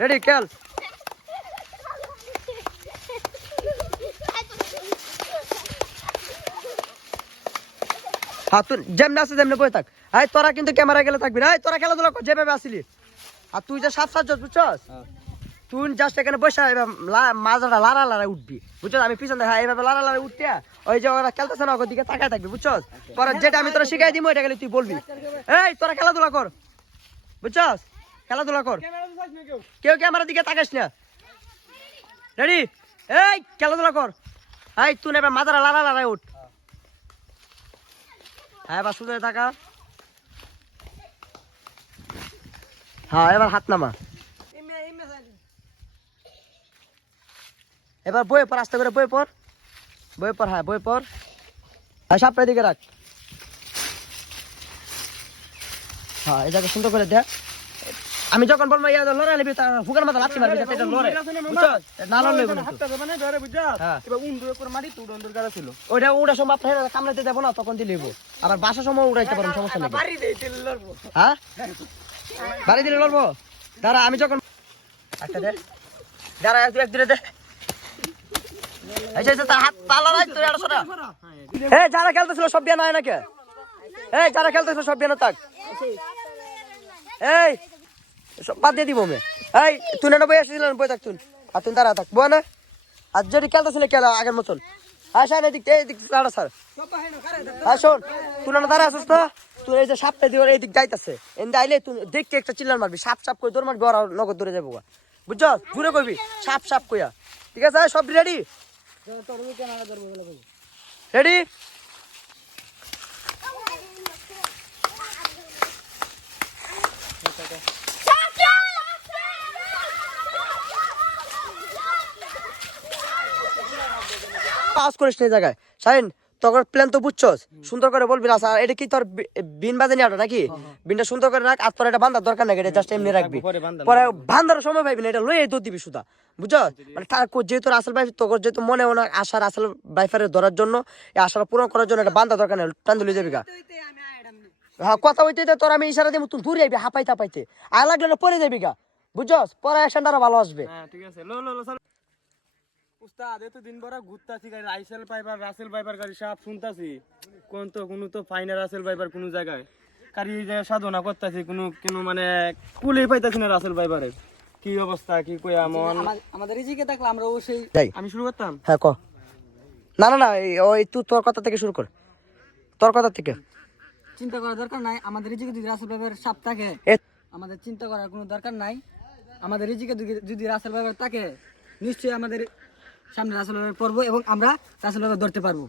Ready খেল। হ্যাঁ তুই যেমনি আছে যেমনি বই থাক। এই তোরা কিন্তু ক্যামেরা গেলে থাকবি না। এই তোরা খেলাধুলা কর যেভাবে আসিলি। আর তুই যে সাপ সাজ বুঝছস, তুই জাস্ট এখানে বসে মাজাটা লাড়া লাড়া উঠবি বুঝছস। আমি পিছন হ্যাঁ এইভাবে লাড়া লাড়া উঠতে ওই যে ওরা খেলতেছে না ওর দিকে তাকায় থাকবি বুঝছস। পরে যেটা আমি তোরা শিখাই দিব ওইটা গেলে তুই বলবি। এই তোরা খেলাধুলা কর বুঝছস, খেলাধুলা কর, কেউ ক্যামেরার দিকে তাকাস না। রেডি? এই খেলাধুলা কর। এই তুই এবার মাজাটা লাড়া লাড়ায় উঠ। হ্যাঁ এবার সুন্দর থাকা। হ্যাঁ এবার হাত নামা। এবার বই পর, আস্তে করে বই পর, বই পর। হ্যাঁ বই পর। হ্যাঁ সাপটার দিকে রাখ। হ্যাঁ এটাকে সুন্দর করে দেখ। আমি যখন বলবো ইয়া লড়াই নিবি তার হুকার মাথা লাথি মারবি যাতে এটা লড়ে বুঝছস। না লড়লে না হাতটা মানে ধরে বুঝছস। এবার উন্ডুর উপর মারি তো উন্ডুর গাড়া ছিল ওটা উড়া সম্ভব না, কামড়াতে দেব না তখন দিলেব। আবার বাসা সময় উড়াইতে পারবো সমস্যা নেই। বাড়ি দিতে লড়বো। হ্যাঁ বাড়ি দিলে লড়বো। দাঁড়া আমি যখন একটা দে, দাঁড়া এক দূরে দে। এই যে তার হাত পালা নাই তুই আর সরা। এই যারা খেলতেছিল সব বিয়া নাই নাকি? এই যারা খেলতেছিল সব বিয়া না থাক। এই সব বাদ দিয়ে দিব আমি। এই তুই না বই আসছিস বই থাক তুই। আর তুই দাঁড়া থাক বই না। আর যদি খেলতেছিল খেলা আগের মতন। হ্যাঁ সাইড এদিক দাঁড়া স্যার। হ্যাঁ শোন তুই না দাঁড়া আসিস তো। তুই এই যে সাপটা দিয়ে এইদিক যাইতেছে এমনি আইলে তুই দেখতে একটা চিল্লার মারবি সাপ সাপ করে দৌড় মারবি ওরা নগদ দূরে যাবো বুঝছ। জুড়ে করবি সাপ সাপ কইয়া। ঠিক আছে সব রেডি? রেডি? পাস করিস না জায়গায় শাহিন। তোর প্ল্যান তো বুঝছস, সুন্দর করে বলবি না স্যার। এটা কি তোর বিন বাজে নিয়ে নাকি? বিনটা সুন্দর করে রাখ। আর তোর এটা বান্ধার দরকার নাকি, এটা জাস্ট এমনি রাখবি। পরে বান্ধার সময় পাইবি না, এটা লইয়াই দৌড় দিবি সুদা বুঝছস। মানে যেহেতু রাসেল ভাই তোর যেহেতু মনে হয় না আশা রাসেল ভাইফারে ধরার জন্য এই আশাটা পূরণ করার জন্য এটা বান্ধা দরকার নেই, টান ধরে যাবি গা। হ্যাঁ কথা হইতে তোর আমি ইশারা দিব তুই দূরে যাবি হাঁপাইতে হাঁপাইতে। আর লাগলে পরে যাবি গা বুঝছস। পরে অ্যাকশনটা আরো ভালো আসবে। হ্যাঁ ঠিক আছে লো লো লো চল। উস্তাদ এত দিন বড় ঘুরতাছি গাড়ি রাইসেল পাইবার রাসেল পাইবার গাড়ি সব শুনতাছি কোন তো কোনো তো ফাইনাল রাসেল পাইবার কোনো জায়গায় কারি এই যে সাধনা করতাছি কোনো মানে কুলেই পাইতাছি না রাসেল পাইবারের। কি অবস্থা কি কই আমন আমাদের রিজিকে থাকলে আমরা অবশ্যই আমি শুরু করতাম। হ্যাঁ ক। না না না ওই তুই তোর কথা থেকে শুরু কর, তোর কথা থেকে। চিন্তা করার দরকার নাই, আমাদের রিজিকে যদি রাসেল ভাইয়ের সাপ থাকে আমাদের চিন্তা করার কোনো দরকার নাই। আমাদের রিজিকে যদি রাসেল ভাইয়ের থাকে নিশ্চয়ই আমাদের সামনে রাসেল ভাই পড়বো এবং আমরা রাসেল ভাই ধরতে পারবো।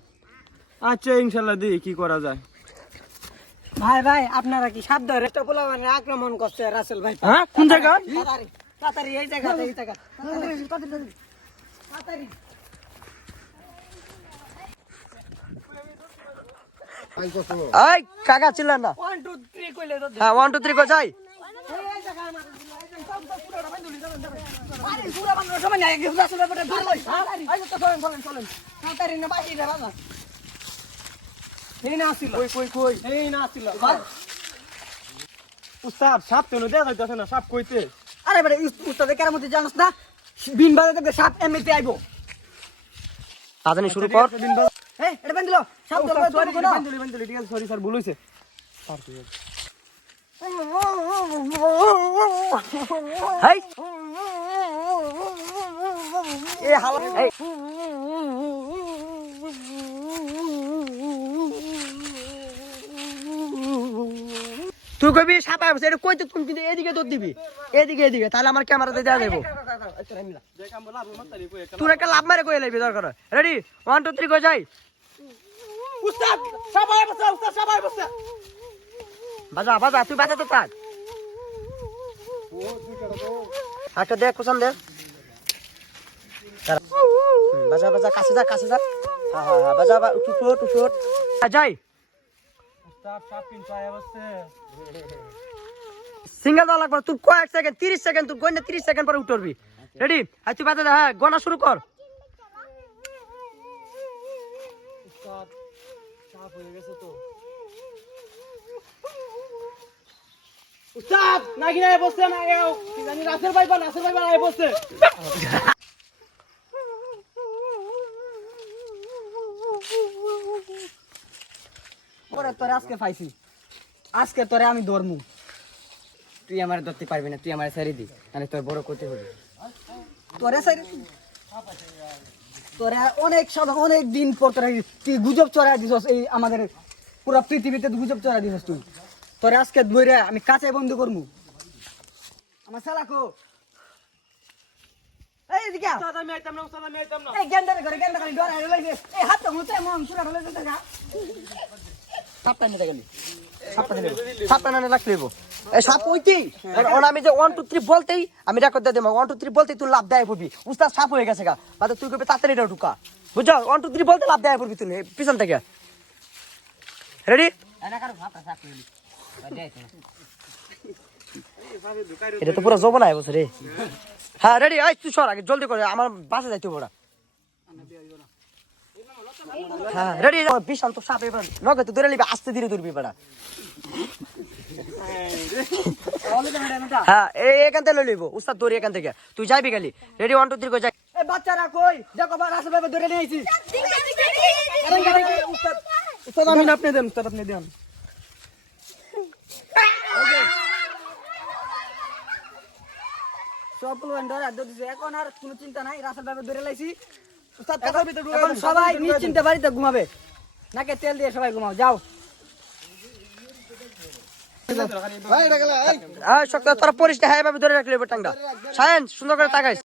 আচ্ছা ইনশাআল্লাহ দেখি কি করা যায়। ভাই ভাই আপনারা কি সাপ ধরে পোলাপানে আক্রমণ করছে রাসেল ভাই? হ্যাঁ কোন জায়গা? তাড়াতাড়ি এই জায়গা এই জায়গা তাড়াতাড়ি। এই কাকা চিল্লা না। 1 2 3 কইলে তো হ্যাঁ 1 2 3 কই যাই। এই জায়গা আমার পুরোটা বান্ধুলি আরে পুরো বান্ধব সময় নাই রাসেল ভাইটা ধরলই। এই তো চলেন চলেন চলেন তাড়াতাড়ি না বাকি রে বাবা। এই না আসিল কই কই কই এই না আসিল উস্তাদ সাপ তো দেখা যাইতাছে না সাপ কইতে। আরে বেটা উস্তাদে কেরামতি জানোস না? বিন বাজাতে সাপ এমনিতে আইবো। আজানি শুরু কর। এই এটা বান্ধিলো সাপ ধরবে ধরবে কোন বান্ধলি ঠিক আছে সরি স্যার ভুল হইছে। হেই এ হালা এই তুই কবি সাপ আছে এটা কইতে তুমি কিন্তু এদিকে দৌড় দিবি এদিকে তাহলে আমার ক্যামেরাতে দেয়া যাবো। তুই একটা লাভ মারে কই লাইবি দরকার। রেডি 1 2 3 কই যাই। উস্তাদ সবাই বসে উস্তাদ সবাই বসে বাজা তুই বাজাতে থাক। একটা দেখ কুসান দে। বাজা কাছে যা। হ্যাঁ বাজা উঠুট যাই। উস্তাদ সাপ কিন্তু আয়া বসছে। সিঙ্গেল দাও লাগবে তুই কয়েক সেকেন্ড 30 সেকেন্ড তুই গন্ডা 30 সেকেন্ড পরে উঠবি। রেডি আর তুই বাজা হ্যাঁ গণা শুরু কর। উস্তাদ সাপ হয়ে গেছে তো। উস্তাদ নাকি না বসছে না এও কি জানি রাসেল ভাইপার আয় বসছে ওরে তোরে আজকে পাইছি, আজকে তোরে আমি ধরমু। তুই আমার ধরতে পারবি না, তুই আমার ছেড়ে দি, মানে তোর বড় করতে হবে। তোরে সাইড তোরে অনেক দিন পর তোরে তুই গুজব চড়াই দিছস, এই আমাদের পুরো পৃথিবীতে গুজব চড়াই দিছস তুই। তোরে আজকে ধরে আমি কাছে বন্ধ করমু। আমার শালাকো এই দিকে আও। উস্তাদ আমি আইতাম না এই গেন্দারে করে গেন্দা খালি ডরাই লইছে। এই হাতটা মুতে মন সুরা হলে তো দেখা। সাপটা নিতে গেলি, সাপটা না রাখলে এই সাপ ওইতেই আমি যে 1 2 3 বলতেই আমি রেকর্ড দিয়ে দেবো। 1 2 3 বলতেই তুই লাভ দেয় পড়বি, উস্তাদ সাপ হয়ে গেছে গা, বাদে তুই কবে তাড়াতাড়ি এটা ঢুকা, বুঝছো? 1 2 3 বলতে লাভ দেয় পড়বি তুই পিছন থেকে। রেডি? এটা তো পুরো জবন আয় বসে রে। হ্যাঁ রেডি, আয় তুই সর আগে জলদি করে, আমার বাসে যাইতে বড়া। হ্যাঁ রেডি, বিশাল তো সাপ এবার নগে তো ধরে নিবি, আস্তে ধীরে ধরবি বেড়া। হ্যাঁ এখান থেকে লই লইব, উস্তাদ ধরি এখান থেকে, তুই যাইবি খালি। রেডি 1 2 3 কই যাই। এই বাচ্চারা কই দেখো বা রাসেল ভাই ধরে নিয়ে আইছি। উস্তাদ আমি না আপনি দেন উস্তাদ আপনি দেন সব প্লান ধরে আদ দিছে, এখন আর কোনো চিন্তা নাই, রাসেল ভাই ধরে লাইছি। উস্তাদ এটার ভিতরে ঢুকাই এখন দেন, সবাই ঢুকাই দেন। নিশ্চিন্তে বাড়িতে ঘুমাবে, নাকে তেল দিয়ে সবাই ঘুমাও যাও। শক্ত তোরা পরিষ্কার হ্যাঁ ভাবে ধরে রাখলে টাংটা সায়েন্স সুন্দর করে তাকাইস।